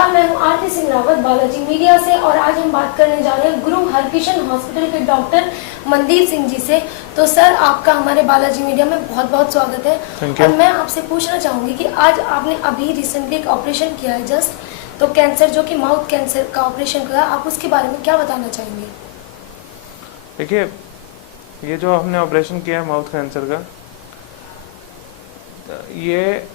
नमस्कार, मैं हूं आरती सिंह रावत बालाजी मीडिया से और आज हम बात करने जा रहे हैं गुरु हरकिशन हॉस्पिटल के डॉक्टर मनदीप सिंह जी से। तो सर, आपका हमारे बालाजी मीडिया में बहुत बहुत स्वागत है। और मैं आपसे पूछना चाहूँगी कि आज आपने अभी रिसेंटली एक ऑपरेशन किया है जस्ट, तो कैंसर जो कि माउथ कैंसर का ऑपरेशन किया, आप उसके बारे में क्या बताना चाहेंगे? देखिए, ये जो हमने ऑपरेशन किया है माउथ कैंसर का, ये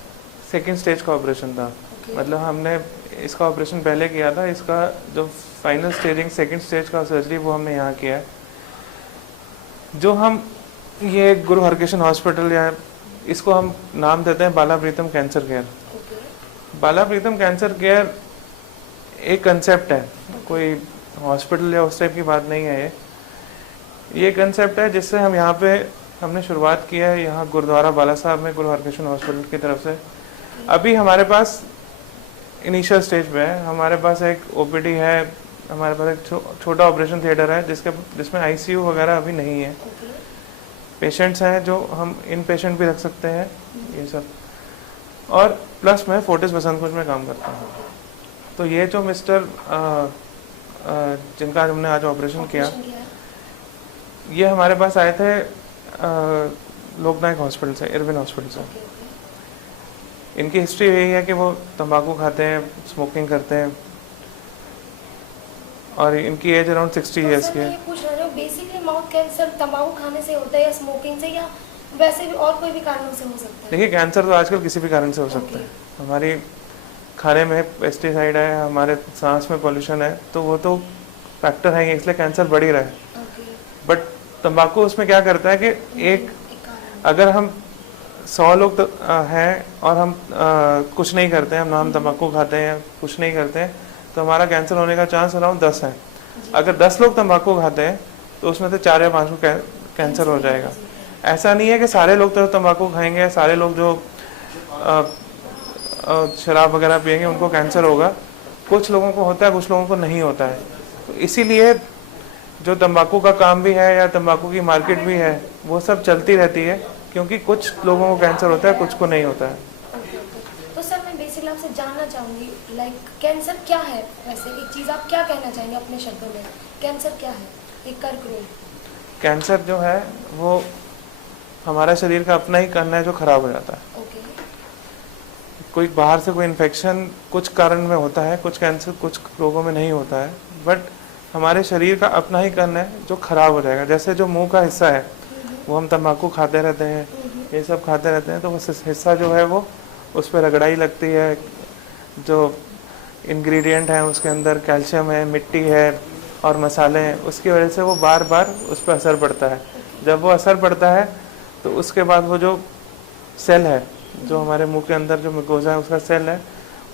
सेकेंड स्टेज का ऑपरेशन था। मतलब हमने इसका ऑपरेशन पहले किया था, इसका जो फाइनल स्टेजिंग सेकेंड स्टेज का सर्जरी वो हमने यहाँ किया है। जो हम ये गुरु हरकिशन हॉस्पिटल या इसको हम नाम देते हैं बाला प्रीतम कैंसर केयर। बाला प्रीतम कैंसर केयर एक कंसेप्ट है, कोई हॉस्पिटल या उस टाइप की बात नहीं है। ये कंसेप्ट है जिससे हम यहाँ पे हमने शुरुआत की है, यहाँ गुरुद्वारा बाला साहब में गुरु हरकिशन हॉस्पिटल की तरफ से। अभी हमारे पास इनिशियल स्टेज पे है, हमारे पास एक ओपीडी है, हमारे पास एक छोटा ऑपरेशन थिएटर है जिसमें आईसीयू वगैरह अभी नहीं है। पेशेंट्स हैं जो हम इन पेशेंट भी रख सकते हैं, ये सब। और प्लस मैं फोर्टिस बसंतकुंज में काम करता हूँ। तो ये जो मिस्टर जिनका हमने आज ऑपरेशन किया, ये हमारे पास आए थे लोकनायक हॉस्पिटल से, इरविन हॉस्पिटल से। इनकी हिस्ट्री यही है कि वो तंबाकू खाते हैं, स्मोकिंग करते हैं और इनकी एज अराउंड 60 इयर्स की है। मैं पूछ रहा हूँ, बेसिकली माउथ कैंसर तंबाकू खाने से होता है या स्मोकिंग से, या वैसे भी और कोई भी कारणों से हो सकता है? देखिए, कैंसर तो आजकल किसी भी कारण से हो सकता है। हमारी खाने में पेस्टिसाइड है, हमारे सांस में पोल्यूशन है, तो वो तो फैक्टर है, इसलिए कैंसर बढ़ ही रहा है। बट तंबाकू उसमें क्या करता है कि एक अगर हम 100 लोग हैं और हम कुछ नहीं करते हैं, हम तंबाकू खाते हैं, कुछ नहीं करते हैं, तो हमारा कैंसर होने का चांस अराउंड 10 है। अगर 10 लोग तंबाकू खाते हैं तो उसमें से 4 या 5 को कैंसर हो जाएगा। ऐसा नहीं है कि सारे लोग तो तंबाकू खाएंगे, सारे लोग जो शराब वगैरह पिएंगे उनको कैंसर होगा। कुछ लोगों को होता है, कुछ लोगों को नहीं होता है। तो इसीलिए जो तंबाकू का काम भी है या तंबाकू की मार्केट भी है, वो सब चलती रहती है, क्योंकि कुछ लोगों को कैंसर होता है, कुछ को नहीं होता है। तो सर, मैं बेसिकली आपसे जानना चाहूँगी, लाइक कैंसर क्या है? वैसे एक चीज़ आप क्या कहना चाहेंगे अपने शब्दों में, कैंसर क्या है? एक कर्क रोग। कैंसर जो है वो हमारा शरीर का अपना ही करना है जो खराब हो जाता है। कोई बाहर से कोई इन्फेक्शन कुछ कारण में होता है, कुछ कैंसर कुछ लोगों में नहीं होता है, बट हमारे शरीर का अपना ही करना है जो खराब हो जाएगा। जैसे जो मुंह का हिस्सा है, वो हम तंबाकू खाते रहते हैं, ये सब खाते रहते हैं, तो वो हिस्सा जो है वो उस पर रगड़ाई लगती है। जो इंग्रेडिएंट हैं उसके अंदर कैल्शियम है, मिट्टी है और मसाले हैं, उसकी वजह से वो बार बार उस पर असर पड़ता है। जब वो असर पड़ता है तो उसके बाद वो जो सेल है, जो हमारे मुंह के अंदर जो मुकोजा है उसका सेल है,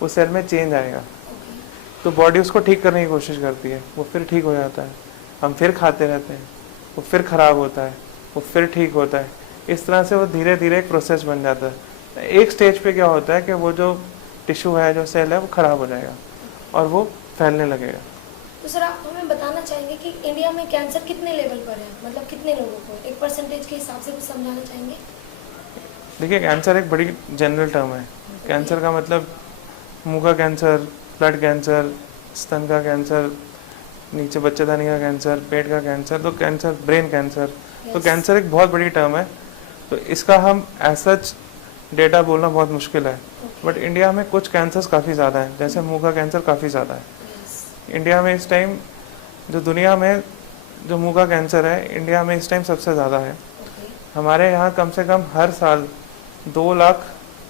वो सेल में चेंज आएगा। तो बॉडी उसको ठीक करने की कोशिश करती है, वो फिर ठीक हो जाता है। हम फिर खाते रहते हैं, वो फिर ख़राब होता है, वो फिर ठीक होता है। इस तरह से वो धीरे धीरे एक प्रोसेस बन जाता है। एक स्टेज पे क्या होता है कि वो जो टिश्यू है, जो सेल है, वो ख़राब हो जाएगा और वो फैलने लगेगा। तो सर, आप हमें बताना चाहेंगे कि इंडिया में कैंसर कितने लेवल पर है, मतलब कितने लोगों को, एक परसेंटेज के हिसाब से कुछ समझाना चाहेंगे? देखिए, कैंसर एक बड़ी जनरल टर्म है। कैंसर का मतलब मुंह का कैंसर, ब्लड कैंसर, स्तन का कैंसर, नीचे बच्चेदानी का कैंसर, पेट का कैंसर, तो कैंसर, ब्रेन कैंसर। तो कैंसर एक बहुत बड़ी टर्म है, तो इसका हम एज सच डेटा बोलना बहुत मुश्किल है। बट इंडिया में कुछ कैंसर्स काफ़ी ज़्यादा हैं, जैसे मुंह का कैंसर काफ़ी ज़्यादा है इंडिया में इस टाइम। जो दुनिया में जो मुंह का कैंसर है, इंडिया में इस टाइम सबसे ज़्यादा है। हमारे यहाँ कम से कम हर साल 2 लाख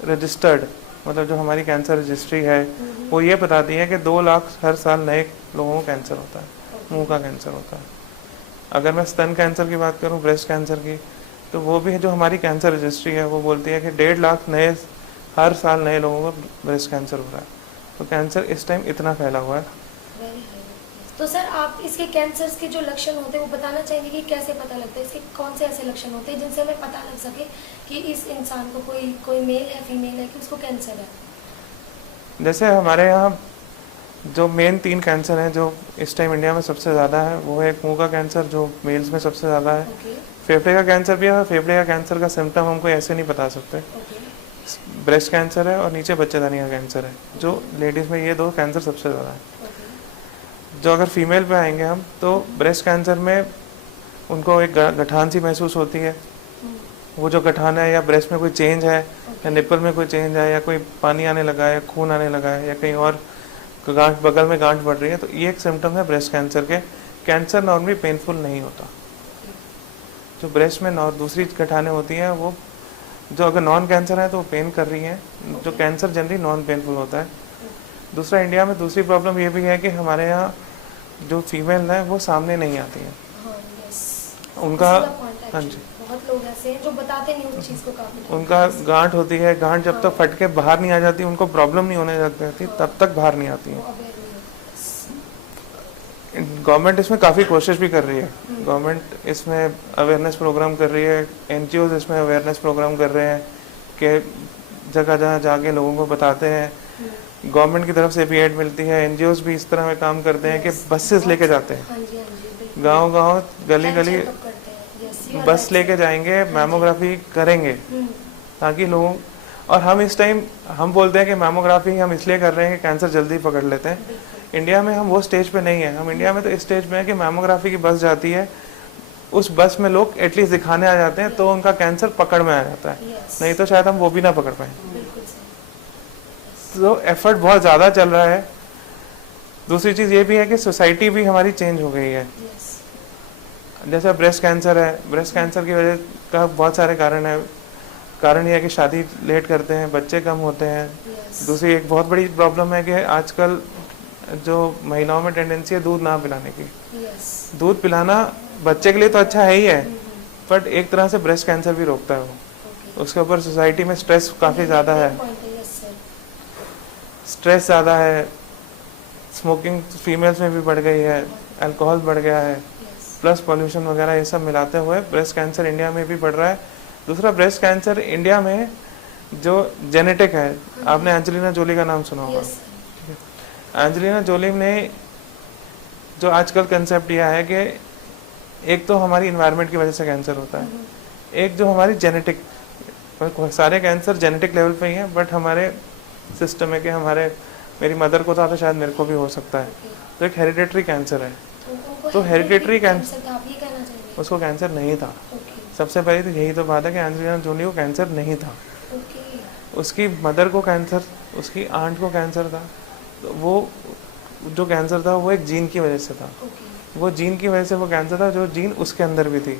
रजिस्टर्ड, मतलब जो हमारी कैंसर रजिस्ट्री है वो ये बताती है कि 2 लाख हर साल नए लोगों को कैंसर होता है, मुंह का कैंसर होता है। अगर मैं स्तन कैंसर की बात करूं, ब्रेस्ट कैंसर की, तो वो भी जो हमारी कैंसर रजिस्ट्री है वो बोलती है कि 1.5 लाख हर साल नए लोगों को ब्रेस्ट कैंसर हो रहा है। तो कैंसर इस टाइम इतना फैला हुआ है। तो सर, आप इसके कैंसर्स के जो लक्षण होते हैं वो बताना चाहेंगे कि कैसे पता लगता है, इसके कौन से ऐसे लक्षण होते हैं जिनसे हमें पता लग सके कि इस इंसान को कोई मेल है, फीमेल है, कि उसको कैंसर है? जैसे हमारे यहाँ जो मेन 3 कैंसर हैं जो इस टाइम इंडिया में सबसे ज़्यादा है, वो है एक मुंह का कैंसर जो मेल्स में सबसे ज़्यादा है। फेफड़े का कैंसर भी है, फेफड़े का कैंसर का सिम्टम हम कोई ऐसे नहीं बता सकते। ब्रेस्ट कैंसर है और नीचे बच्चेदानी का कैंसर है। जो लेडीज़ में ये 2 कैंसर सबसे ज़्यादा है। जो अगर फीमेल पे आएंगे हम, तो ब्रेस्ट कैंसर में उनको एक गठान सी महसूस होती है। वो जो गठान है, या ब्रेस्ट में कोई चेंज है, या निप्पल में कोई चेंज है, या कोई पानी आने लगा है, खून आने लगा है, या कहीं और गांठ, बगल में गांठ बढ़ रही है, तो ये एक सिम्टम है ब्रेस्ट कैंसर के। कैंसर नॉर्मली पेनफुल नहीं होता। जो ब्रेस्ट में दूसरी गठानें होती हैं, वो जो अगर नॉन कैंसर है तो वो पेन कर रही हैं। जो कैंसर जनरली नॉन पेनफुल होता है। दूसरा, इंडिया में दूसरी प्रॉब्लम ये भी है कि हमारे यहाँ जो फीमेल है वो सामने नहीं आती हैं। उनका, हाँ जी, बहुत लोग ऐसे हैं जो बताते नहीं उस चीज़ को काफी। उनका गांठ होती है, गांठ जब तक फट के बाहर नहीं आ जाती, उनको प्रॉब्लम नहीं होने लग जाती, तब तक बाहर नहीं आती है। गवर्नमेंट इसमें काफ़ी कोशिश भी कर रही है। गवर्नमेंट इसमें अवेयरनेस प्रोग्राम कर रही है, NGOs इसमें अवेयरनेस प्रोग्राम कर रहे हैं कि जगह जगह जाके लोगों को बताते हैं। गवर्नमेंट की तरफ से भी एड मिलती है। NGOs भी इस तरह में काम करते हैं कि बसेस लेके जाते हैं, गांव-गांव, गली-गली बस लेके जाएंगे, मैमोग्राफी करेंगे, ताकि लोगों, और हम इस टाइम हम बोलते हैं कि मैमोग्राफी हम इसलिए कर रहे हैं कि कैंसर जल्दी पकड़ लेते हैं। इंडिया में हम वो स्टेज पे नहीं है। हम इंडिया में तो इस स्टेज पे है कि मैमोग्राफी की बस जाती है, उस बस में लोग एटलीस्ट दिखाने आ जाते हैं, तो उनका कैंसर पकड़ में आ जाता है। नहीं तो शायद हम वो भी ना पकड़ पाए। तो एफर्ट बहुत ज़्यादा चल रहा है। दूसरी चीज़ ये भी है कि सोसाइटी भी हमारी चेंज हो गई है। जैसे ब्रेस्ट कैंसर है, ब्रेस्ट कैंसर की वजह का बहुत सारे कारण है। कारण ये है कि शादी लेट करते हैं, बच्चे कम होते हैं। दूसरी एक बहुत बड़ी प्रॉब्लम है कि आजकल जो महिलाओं में टेंडेंसी है दूध ना पिलाने की। दूध पिलाना बच्चे के लिए तो अच्छा है ही है, बट एक तरह से ब्रेस्ट कैंसर भी रोकता है वो। उसके ऊपर सोसाइटी में स्ट्रेस काफ़ी ज़्यादा है। स्ट्रेस ज़्यादा है, स्मोकिंग फीमेल्स में भी बढ़ गई है, अल्कोहल बढ़ गया है, प्लस पॉल्यूशन वगैरह, ये सब मिलाते हुए ब्रेस्ट कैंसर इंडिया में भी बढ़ रहा है। दूसरा, ब्रेस्ट कैंसर इंडिया में जो जेनेटिक है, आपने एंजेलिना जोली का नाम सुना होगा। एंजेलिना जोली ने जो आजकल कंसेप्ट दिया है कि एक तो हमारी इन्वायरमेंट की वजह से कैंसर होता है, एक जो हमारी जेनेटिक, सारे कैंसर जेनेटिक लेवल पे ही हैं, बट हमारे सिस्टम है कि मेरी मदर को था तो शायद मेरे को भी हो सकता है। तो एक हेरिडेटरी कैंसर है। तो हेरिडेटरी कैंसर, उसको कैंसर नहीं था। सबसे पहले तो यही तो बात है कि एंजेलिना जोली को कैंसर नहीं था। उसकी मदर को कैंसर, उसकी आंट को कैंसर था। तो वो जो कैंसर था वो एक जीन की वजह से था। वो जीन की वजह से वो कैंसर था, जो जीन उसके अंदर भी थी।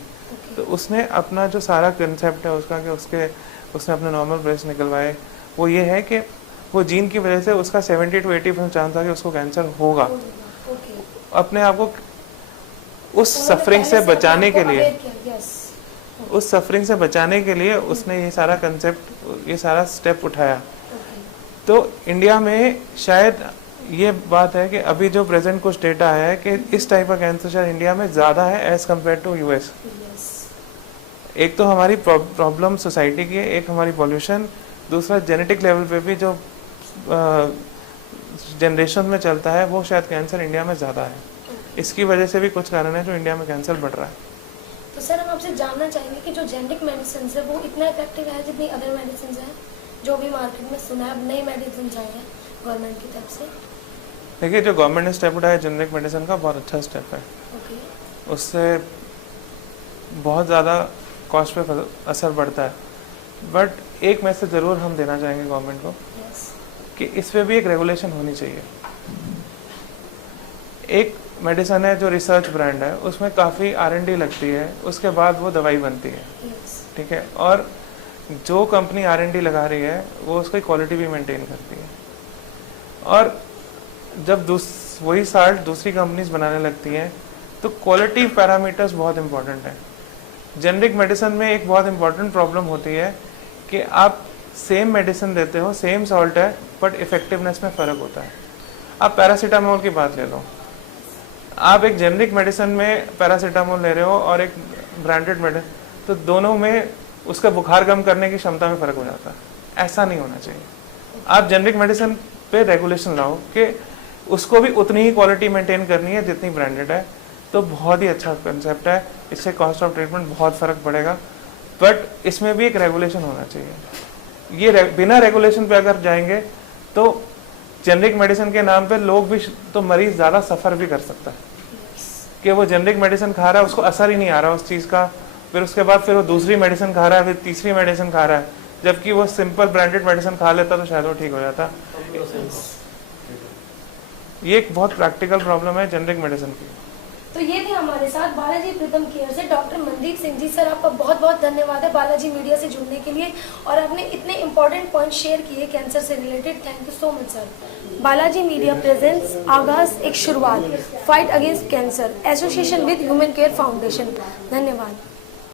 तो उसने अपना जो सारा कंसेप्ट है उसका, कि उसने अपने नॉर्मल ब्रेस्ट निकलवाए, वो ये है कि वो जीन की वजह से उसका 70 to 80% चांस था कि उसको कैंसर होगा। अपने आप को उस सफरिंग से बचाने के लिए, उस सफरिंग से बचाने के लिए उसने ये सारा कंसेप्ट, ये सारा स्टेप उठाया। तो इंडिया में शायद ये बात है कि अभी जो प्रेजेंट कुछ डेटा है कि इस टाइप का कैंसर शायद इंडिया में ज़्यादा है एज़ कम्पेयर टू US। एक तो हमारी प्रॉब्लम सोसाइटी की है, एक हमारी पॉल्यूशन, दूसरा जेनेटिक लेवल पे भी जो जनरेशन में चलता है, वो शायद कैंसर इंडिया में ज़्यादा है। इसकी वजह से भी कुछ कारण है जो इंडिया में कैंसर बढ़ रहा है। तो सर, हम आपसे जानना चाहेंगे कि जो जेनेटिक मेडिसिन है वो इतना इफेक्टिव है जितनी अदर मेडिसिन है जो भी मार्केट में सुना है, अब नई मेडिसिन आई है गवर्नमेंट की तरफ से? देखिए, जो गवर्नमेंट ने स्टेप उठाया जेनेरिक मेडिसिन का, बहुत अच्छा स्टेप है। उससे बहुत ज़्यादा कॉस्ट पे असर पड़ता है, बट एक मैसेज ज़रूर हम देना चाहेंगे गवर्नमेंट को कि इस पे भी एक रेगुलेशन होनी चाहिए। एक मेडिसिन है जो रिसर्च ब्रांड है, उसमें काफ़ी R&D लगती है, उसके बाद वो दवाई बनती है, ठीक है। और जो कंपनी R&D लगा रही है वो उसकी क्वालिटी भी मेंटेन करती है। और जब वही साल्ट दूसरी कंपनीज बनाने लगती हैं तो क्वालिटी पैरामीटर्स बहुत इंपॉर्टेंट है। जेनरिक मेडिसिन में एक बहुत इंपॉर्टेंट प्रॉब्लम होती है कि आप सेम मेडिसिन देते हो, सेम सॉल्ट है, बट इफेक्टिवनेस में फ़र्क होता है। आप पैरासीटामोल की बात ले लो, आप एक जेनरिक मेडिसिन में पैरासीटामोल ले रहे हो और एक ब्रांडेड मेडिसिन, तो दोनों में उसका बुखार कम करने की क्षमता में फ़र्क हो जाता है। ऐसा नहीं होना चाहिए। आप जेनरिक मेडिसिन पे रेगुलेशन लाओ कि उसको भी उतनी ही क्वालिटी मेंटेन करनी है जितनी ब्रांडेड है, तो बहुत ही अच्छा कंसेप्ट है। इससे कॉस्ट ऑफ ट्रीटमेंट बहुत फ़र्क पड़ेगा, बट इसमें भी एक रेगुलेशन होना चाहिए। ये बिना रेगुलेशन पे अगर जाएंगे तो जेनरिक मेडिसिन के नाम पे लोग भी तो मरीज ज़्यादा सफ़र भी कर सकता है कि वो जेनरिक मेडिसिन खा रहा है, उसको असर ही नहीं आ रहा उस चीज़ का, फिर उसके बाद फिर वो दूसरी मेडिसिन खा रहा है, फिर तीसरी मेडिसिन खा रहा है, जबकि वो सिंपल ब्रांडेड मेडिसिन खा लेता तो शायद वो ठीक हो जाता। ये एक बहुत प्रैक्टिकल प्रॉब्लम है जेनरिक मेडिसिन की। तो ये थे हमारे साथ बालाजी प्रीतम केयर से डॉक्टर मनदीप सिंह जी। सर आपका बहुत बहुत धन्यवाद है बालाजी मीडिया से जुड़ने के लिए, और आपने इतने इंपॉर्टेंट पॉइंट शेयर किए कैंसर से related. Thank you so much sir. Balaji media presents आगाज एक शुरुआत, fight against cancer, association with human care foundation. धन्यवाद।